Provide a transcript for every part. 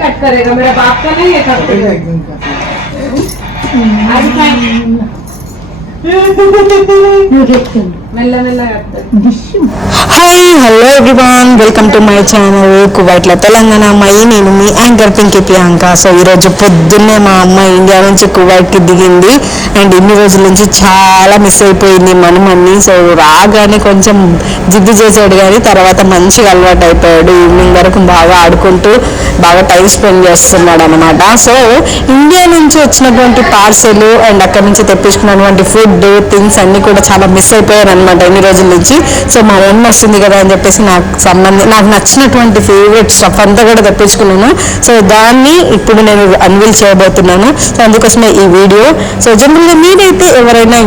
Cut करेगा मेरा बाप का नहीं है cut hi hello everyone, welcome to my channel కువైట్ల తెలంగాణ అమ్మాయి. నేను మీ యాంకర్ పింకీ ప్రియాంక. సో ఈరోజు పొద్దున్నే మా అమ్మ ఇండియా నుంచి కువైట్కి దిగింది అండ్ ఇన్ని రోజుల నుంచి చాలా మిస్ అయిపోయింది మనమన్ని. సో రాగానే కొంచెం జిద్దు చేసాడు కానీ తర్వాత మంచిగా అలవాటు అయిపోయాడు. ఈవినింగ్ వరకు బాగా ఆడుకుంటూ బాగా టైం స్పెండ్ చేస్తున్నాడు అనమాట. సో ఇండియా నుంచి వచ్చినటువంటి పార్సెల్ అండ్ అక్కడి నుంచి తెప్పించుకున్నటువంటి ఫుడ్ థింగ్స్ అన్నీ కూడా చాలా మిస్ అయిపోయాను అనమాట ఇన్ని రోజుల నుంచి. సో మా మమ్మీ వస్తుంది కదా అని చెప్పేసి నాకు నచ్చినటువంటి ఫేవరెట్ స్టఫ్ అంతా కూడా తెప్పించుకున్నాను. సో దాన్ని ఇప్పుడు నేను అన్వీల్ చేయబోతున్నాను. సో అందుకోసమే ఈ వీడియో. సో జనరల్గా మీరైతే ఎవరైనా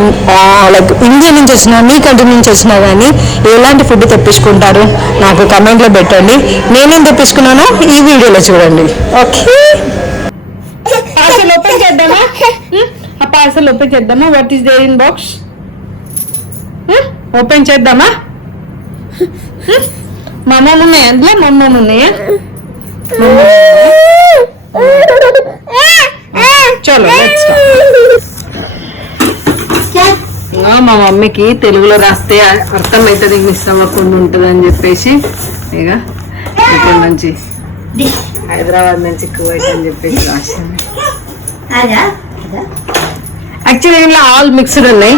లైక్ ఇండియా నుంచి వచ్చినా మీ కంట్రీ నుంచి వచ్చినా కానీ ఎలాంటి ఫుడ్ తెప్పించుకుంటారు నాకు కమెంట్లో పెట్టండి. నేనేం తెప్పించుకున్నానో ఈ వీడియోలో చూడండి. ఓకే, పార్సల్ ఓపెన్ చేద్దామా? ఆ పార్సల్ ఓపెన్ చేద్దామా? What is there in box? Open చేద్దామా? మా అమ్మ ఉన్నాయా అందులో? మా అమ్మ ఉన్నాయా? చలో మా మమ్మీకి తెలుగులో రాస్తే అర్థమవుతుంది, మిస్ అవ్వకుండా ఉంటుంది అని చెప్పేసి ఇక ఇక్కడ మంచి హైదరాబాద్ నుంచి కువైట్ అని చెప్పేసి రాసింది. యాక్చువల్లీ ఇంట్లో ఆల్ మిక్స్డ్ ఉన్నాయి.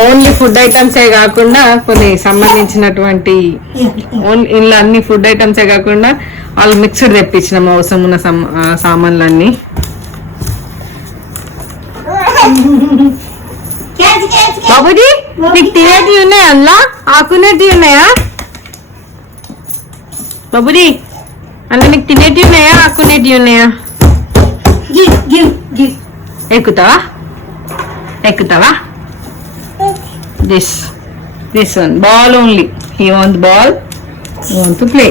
ఓన్లీ ఫుడ్ ఐటమ్సే కాకుండా కొన్ని సంబంధించినటువంటి ఇంట్లో అన్ని ఫుడ్ ఐటమ్సే కాకుండా ఆల్ మిక్స్డ్ తెప్పించినాము అవసరం ఉన్న సామాన్లన్నీ. బాబుజీ నీకు తినేటివి ఉన్నాయా? అందులో ఆకునేటివి ఉన్నాయా బాబుజీ? అందులో నీకు తినేటివి ఉన్నాయా ఆకునేటివి ఉన్నాయా? ఎక్కుతావా? This one ball only. He wants ball. He wants to play.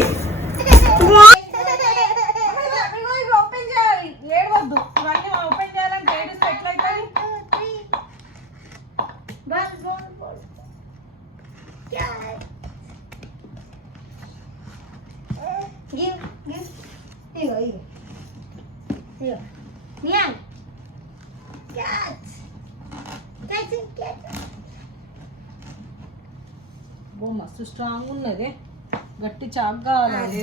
మస్తు స్ట్రాంగ్ ఉన్నది, గట్టి చాక్ కావాలి.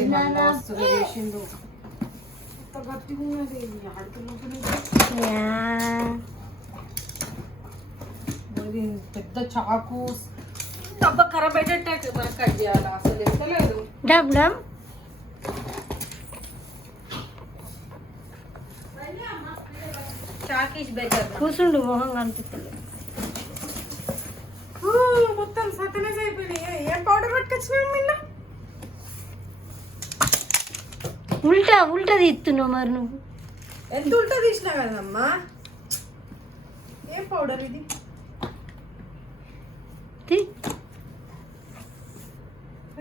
పెద్ద చాకు డబ్బ ఖరాబ్ అయ్యేటట్టు కట్ చేయాలి. అసలు ఎక్కలేదు డబ్బు చాకీస్ బెటర్. కూర్చుండు, మొహం కనిపిస్తుంది. మొత్తం సతనేజ్ అయిపోయినాయి. ఏం పౌడర్ పట్టుకొచ్చినావు మిన్న? ఉల్టా తీస్తున్నావు మరి నువ్వు. ఎంత ఉల్టా తీసినా కదమ్మా. ఏం పౌడర్ ఇది?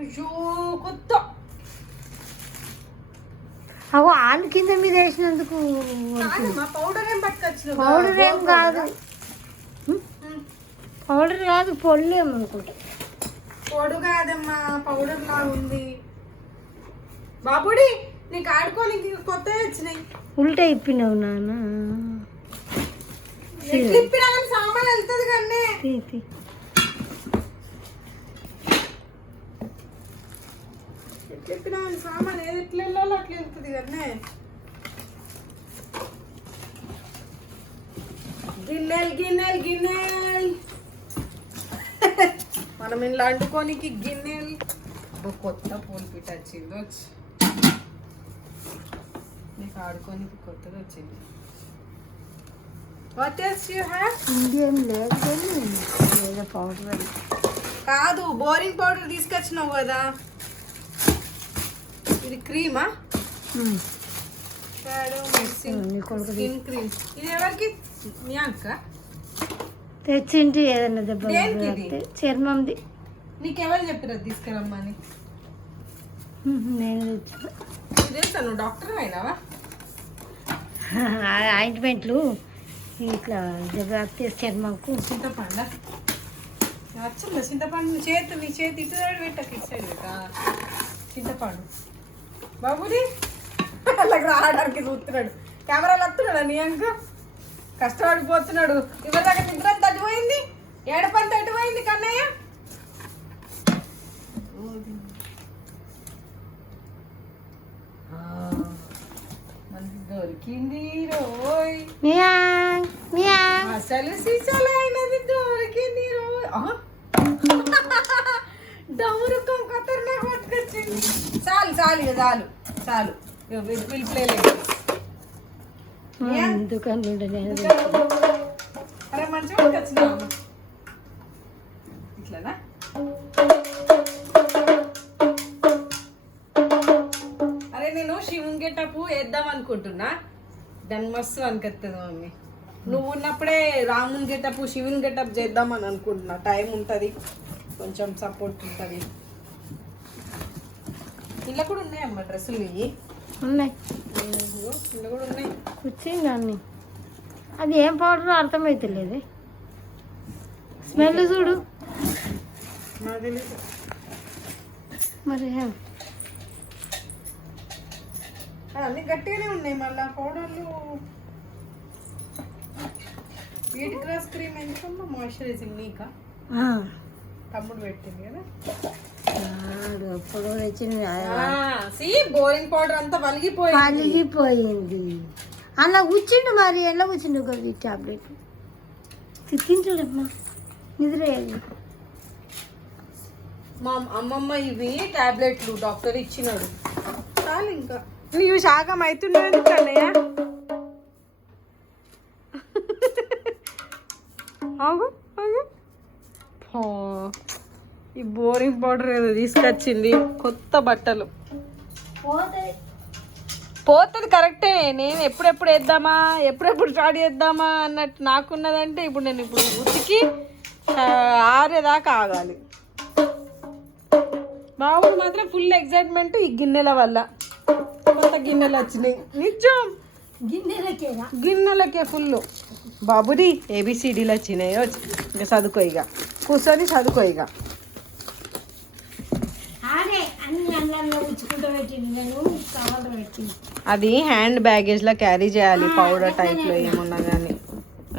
అయ్యో కొత్త అవు ఆలు కింద మీద వేసినందుకు. పౌడర్ ఏం పట్టుకొచ్చినావు? పౌడర్ ఏం కాదు, పౌడర్ కాదు, పొళ్ళు ఏమనుకుంటా. పొడు కాదమ్మా, పౌడర్ లా ఉంది. బాబుడి నీకు ఆడుకోనికి కొత్త వచ్చినాయి. ఉల్టా ఇప్పినావు నాన్న. ఇప్పినా కానీ సామాన్ వెళ్తుంది కానీ చెప్పినా సామాన్ ఏది ఎట్లా వెళ్ళాలో అట్లా వెళ్తుంది కానీ. గిన్నెలు మనం ఇలా వండుకోనికి గిన్నెలు. కొత్త పూల్ పిట్ వచ్చింది, నీకు ఆడుకోనికి కొత్తది వచ్చింది. ఇండియన్ లేదు పౌడర్ కాదు, బోరింగ్ పౌడర్ తీసుకొచ్చినావు కదా. ఇది క్రీమా? Skin cream. ఇది ఎవరికి? మీ అక్క తెచ్చింటి ఏదన్నా దెబ్బ చర్మంది. నీకెవరు చెప్పారు తీసుకురమ్మని? నేను తెచ్చాను. డాక్టర్ అయినావా? ఆయింట్మెంట్లు ఇట్లా దెబ్బ చర్మంకు. చింతపండు వచ్చిందా చింతపండు నీ చేతి ఇటు సైడ్ పెట్టక ఇటు సైడ్ పెట్ట చింతపండు బాబుది అలా రావడానికి చూస్తున్నాడు కెమెరాలు వస్తున్నాడు నీ అంక కష్టపడిపోతున్నాడు ఇవ్వదాకా నిద్ర తగ్గిపోయింది ఏడపంత ఎటుపోయింది కన్నయ్య మనకి దొరికింది రోయ్ అసలు సీసాలు అయినది దొరికింది రోయ్ డమరుకం ఖతర్నాక్ పట్టుకొచ్చింది చాలు చాలు ఇక చాలు చాలు పిలిపిలేదు అరే మంచిగా పట్టుకొచ్చినా ఇట్లానా అరే నేను శివుని గెటప్ వేద్దాం అనుకుంటున్నా దాన్ని మస్తు అనిపిస్తుంది మమ్మీ నువ్వు ఉన్నప్పుడే రాముని గెటప్ శివుని గెటప్ చేద్దామని అనుకుంటున్నా టైం ఉంటుంది కొంచెం సపోర్ట్ ఉంటుంది ఇలా కూడా ఉన్నాయమ్మా డ్రెస్సులు ఇవి ఉన్నాయి ఇలా కూడా ఉన్నాయి వచ్చింది అన్ని అది ఏం పౌడర్ అర్థమవుతలేదు స్మెల్ చూడు నాకు తెలియదు మరి అన్నీ గట్టిగానే ఉన్నాయి మళ్ళీ పౌడర్లు వీట్ గ్రాస్ క్రీమ్ ఎందుకమ్మా మాయిశ్చరైజింగ్ నీకా తమ్ముడు పెట్టింది కదా ఎప్పుడు వచ్చింది బోరింగ్ పౌడర్ అంతా పలిగిపోయింది అలా కూర్చుండు మరి ఎలా కూర్చుండు ఒక టాబ్లెట్ తిట్టించడమ్మా నిద్రయ్యాలి మా అమ్మమ్మ ఇవి టాబ్లెట్లు డాక్టర్ ఇచ్చినాడు చాలు ఇంకా నీవు శాఖం అవుతున్నాడు కన్నయ్య ఆగు ఆగు ఈ బోరింగ్ పౌడర్ ఏదో తీసుకొచ్చింది కొత్త బట్టలు పోతుంది కరెక్టే నేను ఎప్పుడెప్పుడు వేద్దామా ఎప్పుడెప్పుడు స్టార్ట్ చేద్దామా అన్నట్టు నాకున్నదంటే ఇప్పుడు నేను ఇప్పుడు ఉతికి ఆరేదాకా ఆగాలి బాబుడు మాత్రం ఫుల్ ఎగ్జైట్మెంట్ ఈ గిన్నెల వల్ల కొత్త గిన్నెలు వచ్చినాయి నిజం గిన్నెలకే ఫుల్ బాబుది ఏబిసిడీలు వచ్చినాయి ఇంకా చదువుకో ఇక కూర్చొని చదువుకో ఇక అది హ్యాండ్ బ్యాగేజ్లో క్యారీ చేయాలి పౌడర్ టైప్లో ఏమున్నా కానీ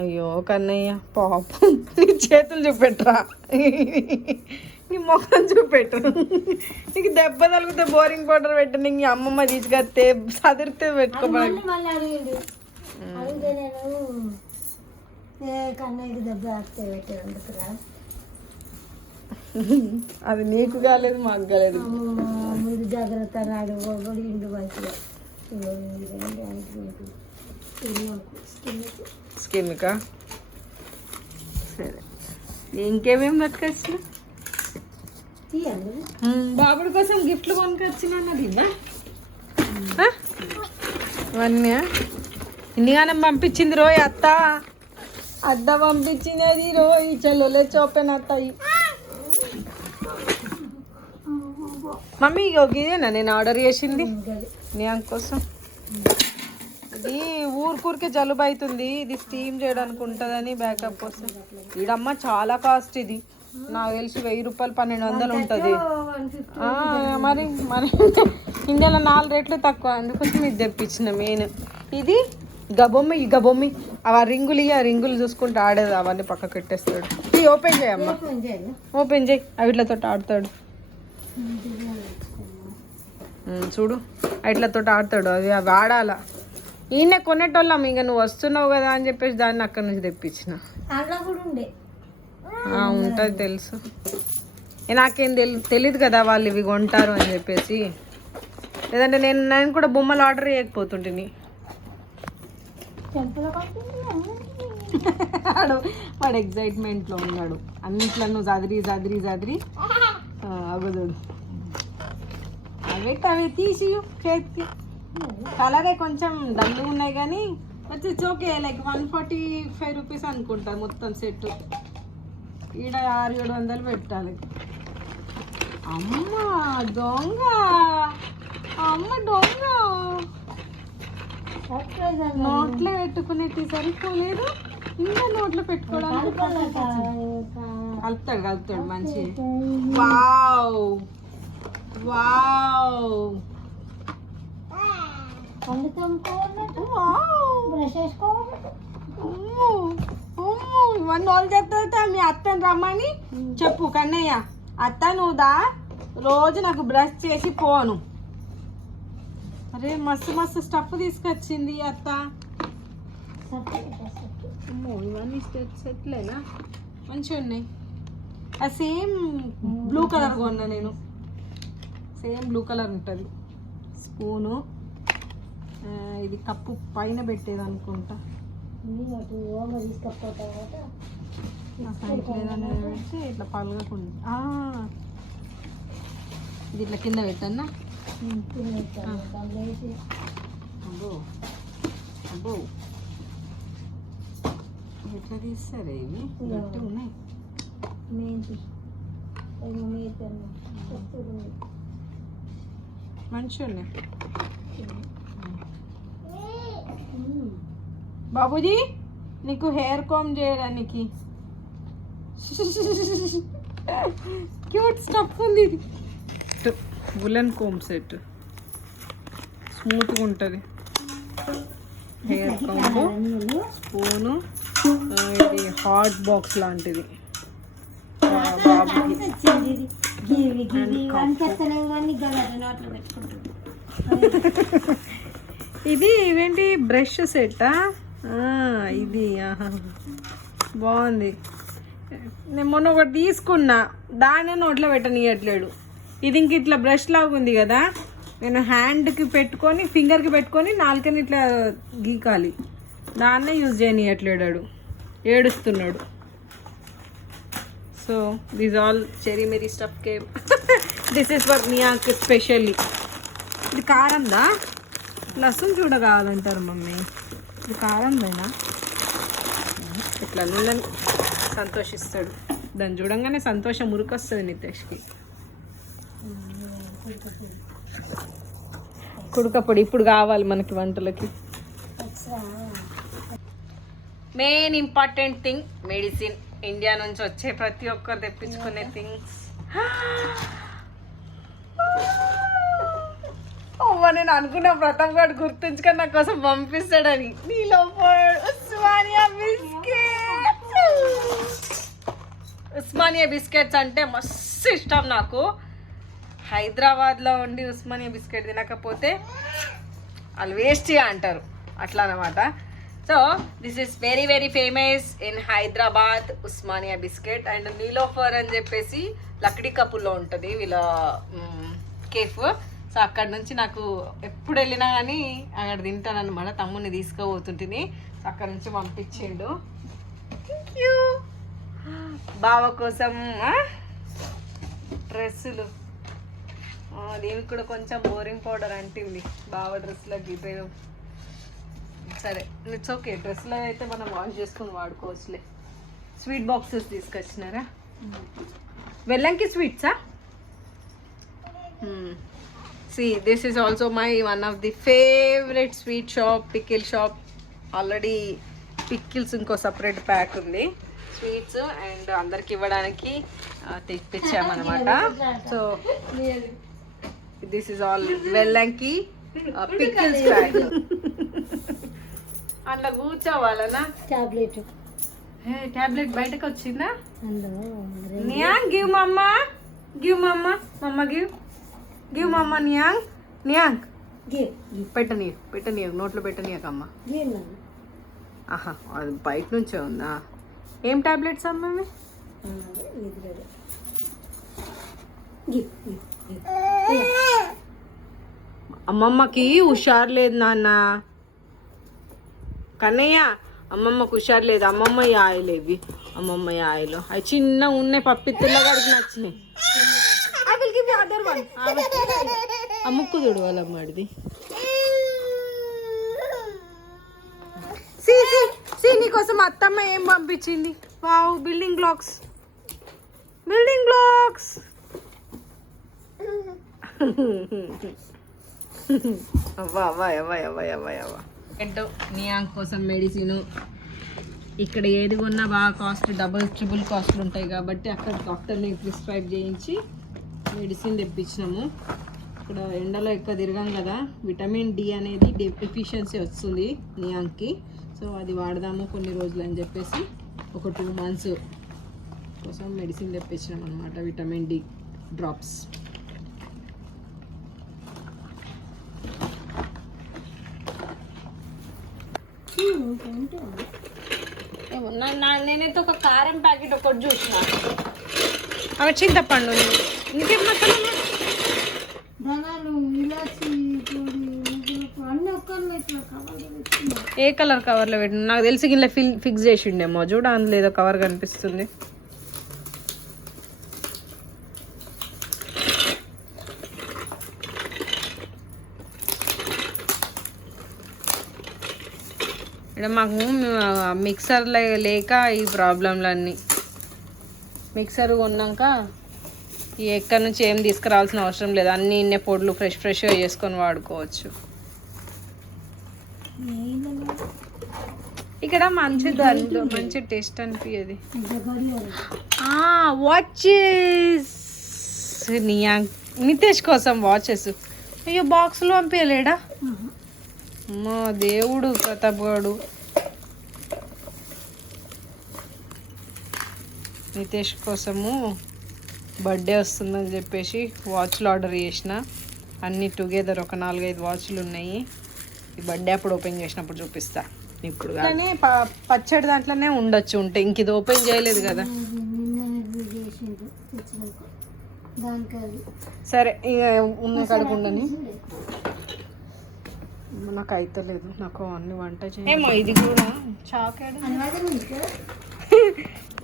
అయ్యో కన్నయ్య పాపం నీ చేతులు చూపెట్టరా నీ మొఖం చూపెట్టు నీకు దెబ్బ తగిలితే బోరింగ్ పౌడర్ పెట్టు నీకు అమ్మమ్మ తీసుకొస్తే చదిరితే పెట్టుకోవాలి అది నీకు కాలేదు మాకు కాలేదు జాగ్రత్త స్కిన్కా సరే ఇంకేమేమి పట్టుకొచ్చిన బాబుడి కోసం గిఫ్ట్లు కొనుకొచ్చిన అన్నది అవన్నీ ఇన్నిగానే పంపించింది రోయ్ అత్త అద్ద పంపించినది రోయ్ చెల్లెలే చోపెన్ అత్తాయి మమ్మీ ఇదేనా నేను ఆర్డర్ చేసింది నీ కోసం ఇది ఊరికే జలుబు అవుతుంది ఇది స్టీమ్ చేయడానికి ఉంటుందని బ్యాకప్ కోసం ఈడమ్మ చాలా కాస్ట్ ఇది నాకు తెలిసి 1000 రూపాయలు 1200 ఉంటుంది మరి మరి ఇండియాలో 4 రేట్లు తక్కువ అందుకోసం ఇది తెప్పించిన మెయిన్ ఇది గబొమ్మి ఈ గబొమ్మి ఆ రింగులు చూసుకుంటూ ఆడేది అవన్నీ పక్కకు పెట్టేస్తాడు ఇది ఓపెన్ చేయమ్మా ఓపెన్ చేయి అవిట్లతో ఆడతాడు చూడు అట్లతో ఆడతాడు అవి ఆడాల ఈయన కొనేటోళ్ళం ఇంకా నువ్వు వస్తున్నావు కదా అని చెప్పేసి దాన్ని అక్కడి నుంచి తెప్పించిన ఉంటుంది తెలుసు నాకేం తెలీదు కదా వాళ్ళు ఇవి కొంటారు అని చెప్పేసి లేదంటే నేను కూడా బొమ్మలు ఆర్డర్ చేయకపోతుంటిని వాడు ఎగ్జైట్మెంట్లో ఉన్నాడు అన్నిట్లో నువ్వు చదిరి అగదుడు అవి తీసి చేతికి కలరే కొంచెం డల్లు ఉన్నాయి కానీ వచ్చేసి ఓకే లైక్ 145 రూపీస్ అనుకుంటా మొత్తం సెట్ ఈడ 600-700 పెట్టాలి అమ్మ దొంగ నోట్లో పెట్టుకునేది సరిపోలేదు ఇంకా నోట్లో పెట్టుకోవడానికి కలుపుతాడు మంచి. వావ్ వావ్ ఇవన్నీ వాళ్ళు చెప్తా. మీ అత్తని రమ్మని చెప్పు కన్నయ్య, అత్త నువ్వు దా, రోజు నాకు బ్రష్ చేసి పోను. అరే మస్తు మస్తు స్టఫ్ తీసుకొచ్చింది అత్త. అమ్మో ఇవన్నీ సెట్లేనా, మంచిగా ఉన్నాయి. ఆ సేమ్ బ్లూ కలర్ కొన్నా నేను, సేమ్ బ్లూ కలర్ ఉంటుంది. స్పూను, ఇది కప్పు పైన పెట్టేది అనుకుంటా. పెడితే ఇట్లా పలగకుండా ఇది ఇట్లా కింద పెట్టన్నా. అబ్బో అబ్బో ఎట్లా తీస్తారే ఇవి, గట్టి ఉన్నాయి. మంచిగా ఉన్నాయి. బాబూజీ నీకు హెయిర్ కామ్ చేయడానికి క్యూట్ స్టఫ్ ఉంది. ఇది వులెన్ కోమ్ సెట్, స్మూత్గా ఉంటుంది. హెయిర్ కాంబో, స్పూను, ఇది హాట్ బాక్స్ లాంటిది బాబుకి. ఇది ఇవేంటి బ్రష్ సెట్టా? ఇది బాగుంది. నేను మొన్న ఒకటి తీసుకున్నా, దాన్ని నోట్లో పెట్టనియట్లేడు. ఇది ఇంక ఇట్లా బ్రష్ లాగా ఉంది కదా, నేను హ్యాండ్కి పెట్టుకొని ఫింగర్కి పెట్టుకొని నాలుకని ఇట్లా గీకాలి, దాన్నే యూజ్ చేయనియట్లేడాడు, ఏడుస్తున్నాడు. So this all cherry merry stuff came. This is for Niyank specially. ఇది కారందా? లస్సును చూడ కావాలంటారు మమ్మీ. ఇది కారందేనా? ఇట్లా నూనె సంతోషిస్తాడు, దాన్ని చూడంగానే సంతోషం ఉరికొస్తుంది నితేష్కి. కుడకపొడి ఇప్పుడు కావాలి మనకి వంటలకి. Main important thing medicine. India నుంచి వచ్చే ప్రతి ఒక్కరు తెప్పించుకునే థింగ్స్. నేను అనుకున్న ప్రతాప్ గారు గుర్తుంచుకొని నా కోసం పంపిస్తాడని. ఉస్మానియా బిస్కెట్స్ అంటే మస్తు ఇష్టం నాకు. హైదరాబాద్లో ఉండి ఉస్మానియా బిస్కెట్ తినకపోతే వాళ్ళు వేస్ట్గా అంటారు, అట్లా అన్నమాట. So this is very very famous in Hyderabad, Osmania biscuit. And Niloufer అని చెప్పేసి లక్డీ కపుల్లో ఉంటుంది వీళ్ళ కేఫ్. సో అక్కడ నుంచి నాకు ఎప్పుడు వెళ్ళినా కానీ అక్కడ తింటాను అనమాట. తమ్ముడిని తీసుకుపోతుంటిని, సో అక్కడ నుంచి పంపించిండు. బావ కోసం డ్రెస్సులు, దీనికి కూడా కొంచెం బోరింగ్ పౌడర్ అంటింది బావ డ్రెస్లకి. సరే ఇట్స్ ఓకే, డ్రెస్లో అయితే మనం వాష్ చేసుకొని వాడుకోవచ్చులే. స్వీట్ బాక్సెస్ తీసుకొచ్చినారా? వెల్లంకి స్వీట్సా? See, this is also my one of the favorite sweet shop, pickle shop. Already pickles ఇంకో సపరేట్ ప్యాక్ ఉంది, స్వీట్స్ అండ్ అందరికి ఇవ్వడానికి తెప్పించామన్నమాట. So this is all Vellanki pickles pack. అట్లా కూర్చోవాలనా? టాబ్లెట్ బయటకు వచ్చిందా? నియాంగ్ గివ్ మమ్మా, గివ్ మమ్మా, మమ్మ గివ్, గివ్ మమ్మ. నియాంగ్ పెట్టనీయ నోట్లో పెట్టనీయకమ్మ. ఆహా, అది బయట నుంచే ఉందా? ఏం టాబ్లెట్స్ అమ్మ? అమ్మమ్మకి హుషారు లేదు నాన్న. కన్నయ్య అమ్మమ్మకు హుషారు లేదు. అమ్మమ్మ ఆయిల్ ఇవి, అమ్మమ్మ ఆయిల్ అవి చిన్న ఉన్నాయి, పప్పిత్తుల్లగాడికి నచ్చినాయి. ఆ ముక్కు చూడు వాళ్ళమ్మడిది. నీకోసం అత్తమ్మ ఏం పంపించింది? Wow, building blocks, building blocks. అవ్వా అవ్వా అవ్వా అవ్వా అవ్వా అవ్వా. ఏంటో నియాంగ్ కోసం మెడిసిన్, ఇక్కడ ఏది కొన్నా బాగా కాస్ట్ డబుల్ ట్రిపుల్ కాస్ట్లు ఉంటాయి కాబట్టి అక్కడ డాక్టర్ని ప్రిస్క్రైబ్ చేయించి మెడిసిన్ తెప్పించినాము. ఇక్కడ ఎండలో ఎక్కువ తిరగాం కదా, విటమిన్ డి అనేది డెఫిషియన్సీ వస్తుంది నియాంకి. సో అది వాడదాము కొన్ని రోజులు అని చెప్పేసి ఒక 2 months కోసం మెడిసిన్ తెప్పించినాం అనమాట, విటమిన్ డి డ్రాప్స్. నేనైతే ఒక కారం ప్యాకెట్ ఒకటి చూసిన, అవి చింతపండు ఇంకేం మసాలా ధనాలు ఇలాచి అన్ని ఒక్కరు ఇట్లా కవర్లు పెట్టినా. ఏ కలర్ కవర్లో పెట్టిన నాకు తెలిసి గిట్ల ఫిక్స్ చేసిండేమో. చూడ అందులో ఏదో కవర్ కనిపిస్తుంది. ఇక్కడ మాకు మిక్సర్ లేక ఈ ప్రాబ్లంలన్నీ. మిక్సర్ కొన్నాక ఎక్కడి నుంచి ఏం తీసుకురావాల్సిన అవసరం లేదు, అన్నీ ఇన్నే పొడులు ఫ్రెష్గా చేసుకొని వాడుకోవచ్చు. ఇక్కడ మంచి దాంట్లో మంచి టేస్ట్ అనిపించేది. వాచెస్ నితేష్ కోసం వాచెస్. అయ్యో బాక్స్లో పంపించలేడా? అమ్మా దేవుడు ప్రతాప్ గారు. నితేష్ కోసము బర్త్డే వస్తుందని చెప్పేసి వాచ్లు ఆర్డర్ చేసిన. అన్నీ టుగెదర్ ఒక 4-5 వాచ్లు ఉన్నాయి. ఈ బర్త్డే అప్పుడు ఓపెన్ చేసినప్పుడు చూపిస్తా. ఇప్పుడు కానీ పచ్చడి దాంట్లోనే ఉండొచ్చు ఉంటే, ఇంక ఇది ఓపెన్ చేయలేదు కదా. సరే ఇక ఉన్న కడుకుండని నాకు అయితలేదు, నాకు అన్ని వంట ఏమో. ఇది కూడా చాకేడు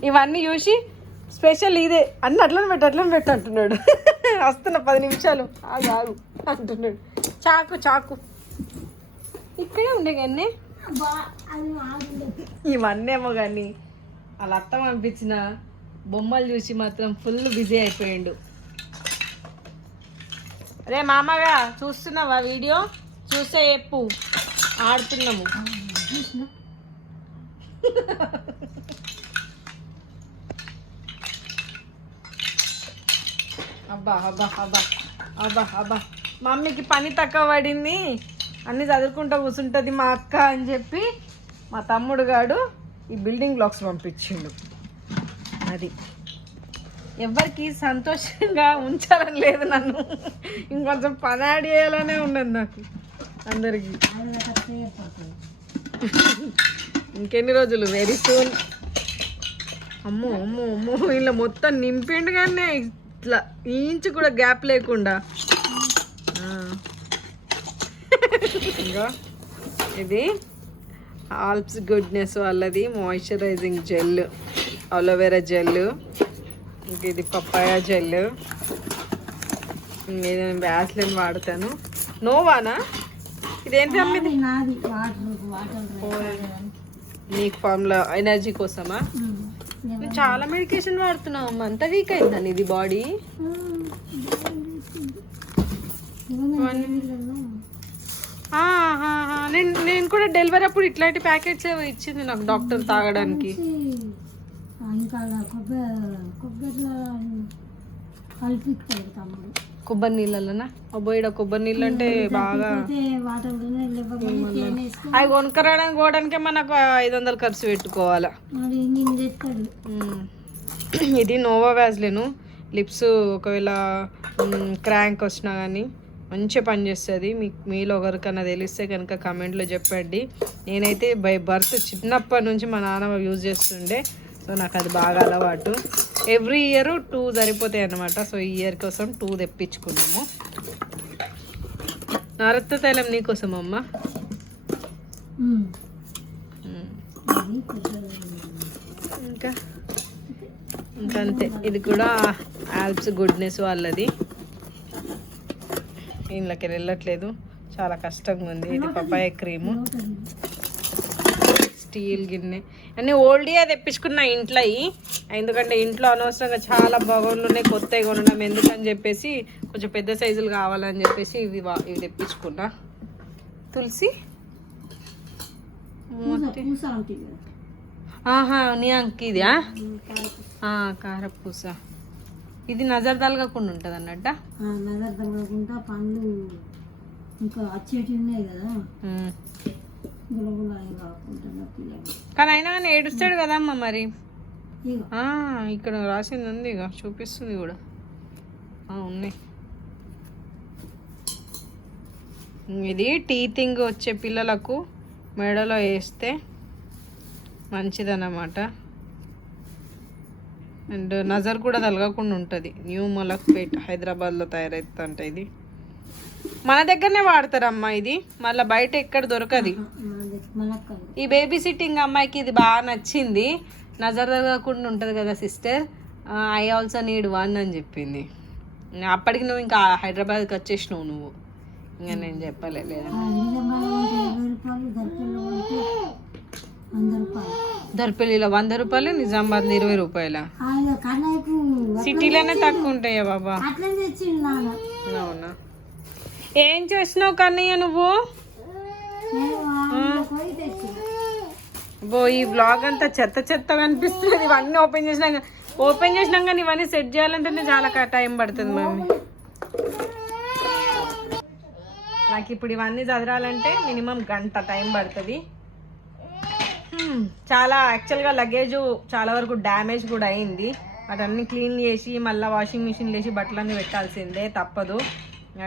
ఇవన్నీ చూసి స్పెషల్ ఇదే అన్ని అట్లనే పెట్టు అంటున్నాడు. వస్తున్నా 10 నిమిషాలు ఆగు అంటున్నాడు. చాకు ఇక్కడే ఉండే కానీ ఇవన్నీ ఏమో కానీ వాళ్ళ అత్త పంపించిన బొమ్మలు చూసి మాత్రం ఫుల్ బిజీ అయిపోయిండు. అరే మామగా చూస్తున్నావా వీడియో? చూసే చెప్పు, ఆడుతున్నాము. అబ్బా అబ్బా అబ్బా అబ్బా అబ్బా మమ్మీకి పని తక్కువ పడింది, అన్నీ చదువుకుంటూ కూర్చుంటుంది మా అక్క అని చెప్పి మా తమ్ముడు గాడు ఈ బిల్డింగ్ బ్లాక్స్ పంపించిండు. అది ఎవరికి సంతోషంగా ఉంచాలని లేదు, నన్ను ఇంకొంచెం పని యాడ్ చేయాలనే ఉన్నది నాకు. అందరికి ఇంకెన్ని రోజులు, వెరీ సూన్. అమ్మో అమ్మో అమ్మో ఇలా మొత్తం నింపిండు కానీ ఇట్లా ఇంచు కూడా గ్యాప్ లేకుండా. ఇంకా ఇది ఆల్ప్స్ గుడ్నెస్ వాళ్ళది మాయిశ్చరైజింగ్ జెల్, అలోవెరా జెల్. ఇంక ఇది పప్పాయ జెల్. నేను వ్యాస్లిన్ వాడతాను. నోవానా ఇదేంటి అమ్మిది? నీకు ఫార్ములా ఎనర్జీ కోసమా? నువ్వు చాలా మెడికేషన్ వాడుతున్నావు అమ్మ, అంత వీక్ అయిందని ఇది బాడీ. నేను కూడా డెలివరీ అప్పుడు ఇట్లాంటి ప్యాకెట్స్ ఏవో ఇచ్చింది నాకు డాక్టర్ తాగడానికి. కొబ్బరి నీళ్ళనా? అబ్బోయిడ కొబ్బరి నీళ్ళు అంటే బాగా అవి కొనుక్కరాడానికి పోవడానికే మనకు 500 ఖర్చు పెట్టుకోవాలా. ఇది నోవా వ్యాజ్లిన్ లిప్స్ ఒకవేళ క్రాంక్ వచ్చినా కానీ మంచిగా పనిచేస్తుంది. మీలో ఒకరికన్నా తెలిస్తే కనుక కమెంట్లో చెప్పండి. నేనైతే బై బర్త్ చిన్నప్పటి నుంచి మా నాన్న యూజ్ చేస్తుండే, సో నాకు అది బాగా అలవాటు. ఎవ్రీ ఇయర్ 2 సరిపోతాయి అన్నమాట. సో ఈ ఇయర్ కోసం 2 తెప్పించుకున్నాము. నరత్త తైలం నీకోసం అమ్మ. ఇంకా ఇంకంతే. ఇది కూడా ఆల్ప్స్ గుడ్నెస్ వాళ్ళది. ఇంట్లోకి వెళ్ళట్లేదు, చాలా కష్టంగా ఉంది. ఇది పపాయ క్రీము, స్టీల్ గిన్నె అన్నీ ఓల్డ్గా తెప్పించుకున్న ఇంట్లో. ఎందుకంటే ఇంట్లో అనవసరంగా చాలా బగోన్లు ఉన్నాయి, కొత్తవి కొనడం ఎందుకని చెప్పేసి కొంచెం పెద్ద సైజులు కావాలని చెప్పేసి ఇవి తెప్పించుకున్నా. తులసి ఆహా నీ అంకి ఇది కారపూస. ఇది నజర్ తలగకుండా ఉంటుంది అన్నట్ట. నజర్ తగ్గకుండా పండ్లు ఇంకా వచ్చేటి ఉన్నాయి కదా, గులగుల కాకుండా పిల్లలు. కానీ అయినా కానీ ఏడుస్తాడు కదమ్మా మరి. ఇగో ఇక్కడ రాసింది ఉంది, ఇక చూపిస్తుంది కూడా. ఉన్నాయి. ఇది టీతింగ్ వచ్చే పిల్లలకు మెడలో వేస్తే మంచిదన్నమాట. అండ్ నజర్ కూడా తలగకుండా ఉంటుంది. న్యూ మలక్పేట్ హైదరాబాద్లో తయారవుతుంట. ఇది మన దగ్గరనే వాడతారమ్మా ఇది, మళ్ళీ బయట ఎక్కడ దొరకది. ఈ బేబీ సిట్టింగ్ అమ్మాయికి ఇది బాగా నచ్చింది. నజర్ తలగకుండా ఉంటుంది కదా sister, I also need one అని చెప్పింది. అప్పటికి నువ్వు ఇంకా హైదరాబాద్కి వచ్చేసినావు నువ్వు, ఇంకా నేను చెప్పలే లేదా. దర్పల్లిలో 100 రూపాయలు, నిజామాబాద్లో 20 రూపాయల. సిటీలోనే తక్కువ ఉంటాయా బాబా? అవునా? ఏం చేసినావు కన్నయ్య నువ్వు? ఈ బ్లాగ్ అంతా చెత్త చెత్తగా అనిపిస్తుంది. ఇవన్నీ ఓపెన్ చేసినాక కానీ ఇవన్నీ సెట్ చేయాలంటేనే చాలా టైం పడుతుంది మమ్మీ. నాకు ఇప్పుడు ఇవన్నీ చదరాలంటే మినిమం గంట టైం పడుతుంది. చాలా యాక్చువల్గా లగేజ్ చాలా వరకు డ్యామేజ్ కూడా అయింది. వాటన్నీ క్లీన్ చేసి మళ్ళీ వాషింగ్ మిషన్ వేసి బట్టలన్నీ పెట్టాల్సిందే, తప్పదు.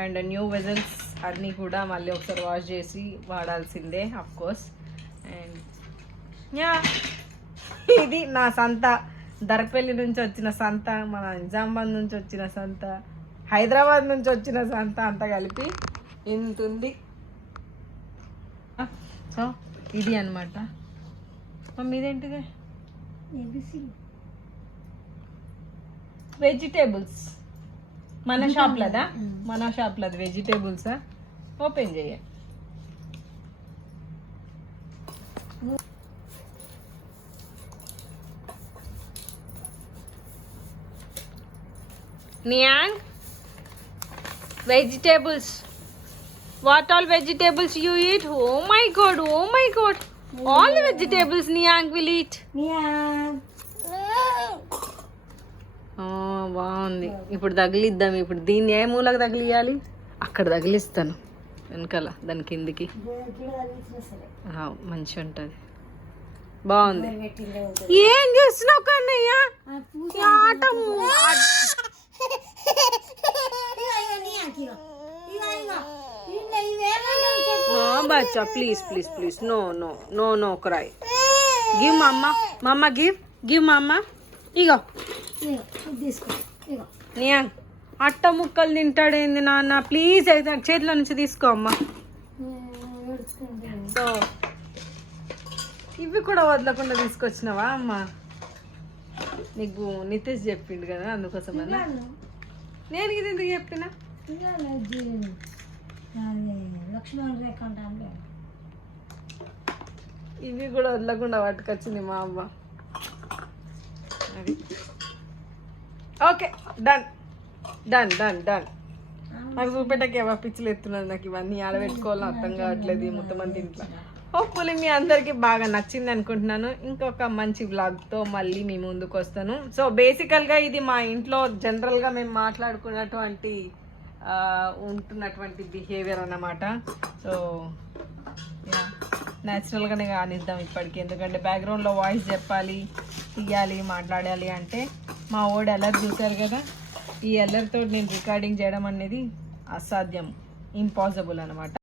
అండ్ న్యూ వెజల్స్ అన్నీ కూడా మళ్ళీ ఒకసారి వాష్ చేసి వాడాల్సిందే కోర్స్. అండ్ యా, ఇది నా సంత. దర్పల్లి నుంచి వచ్చిన సంత, మన నిజామాబాద్ నుంచి వచ్చిన సంత, హైదరాబాద్ నుంచి వచ్చిన సంత, అంతా కలిపి ఇంత ఉంది. సో ఇది అనమాట. మమ్మీ ఇదేంటిది? వెజిటేబుల్స్ మన షాప్లదా? మన షాప్లది వెజిటేబుల్సా? ఓపెన్ చేయ. నియాంగ్, vegetables. What all vegetables you eat? Oh my god, oh my god. All the vegetables Niang will eat. బాగుంది. ఇప్పుడు తగిలిద్దాం. ఇప్పుడు దీన్ని ఏ మూలకు తగిలియాలి? అక్కడ తగిలిస్తాను, వెనకాల దాని కిందికి. మంచిగా ఉంటుంది, బాగుంది. ఏం చేస్తున్నావు Kannayya? Atom No, bacha, please, please, please. No, no, no, no, cry. Give mama. Mama, give mama. Igo. Niang, అట్ట ముక్కలు తింటాడేంది నాన్న? ప్లీజ్ అయితే చేతిలో నుంచి తీసుకో అమ్మా. సో ఇవి కూడా వదలకుండా తీసుకొచ్చినావా అమ్మా? నీకు నితేష్ చెప్పిండు కదా, అందుకోసం అన్న. నేను ఇది ఎందుకు చెప్పినా? ఇవి కూడా వదలకుండా పట్టుకొచ్చింది మా అమ్మ. అది okay, done done done done. నాకు చూపెట్టకేవా పిచ్చిలు ఎత్తున్నది. నాకు ఇవన్నీ ఆడబెట్టుకోవాలని అర్థం కావట్లేదు మొత్తం అంత ఇంట్లో. హోప్ఫుల్లీ మీ అందరికీ బాగా నచ్చింది అనుకుంటున్నాను. ఇంకొక మంచి వ్లాగ్తో మళ్ళీ మీ ముందుకు వస్తాను. సో బేసికల్గా ఇది మా ఇంట్లో జనరల్గా మేము మాట్లాడుకున్నటువంటి ఉంటున్నటువంటి బిహేవియర్ అన్నమాట. సో న్యాచురల్గానే కానిద్దాం ఇప్పటికి, ఎందుకంటే బ్యాక్గ్రౌండ్లో వాయిస్ చెప్పాలి, తీయాలి, మాట్లాడాలి అంటే మా ఓడి అల్లరి చూశారు కదా. ఈ అల్లరితో నేను రికార్డింగ్ చేయడం అనేది అసాధ్యం, ఇంపాసిబుల్ అనమాట.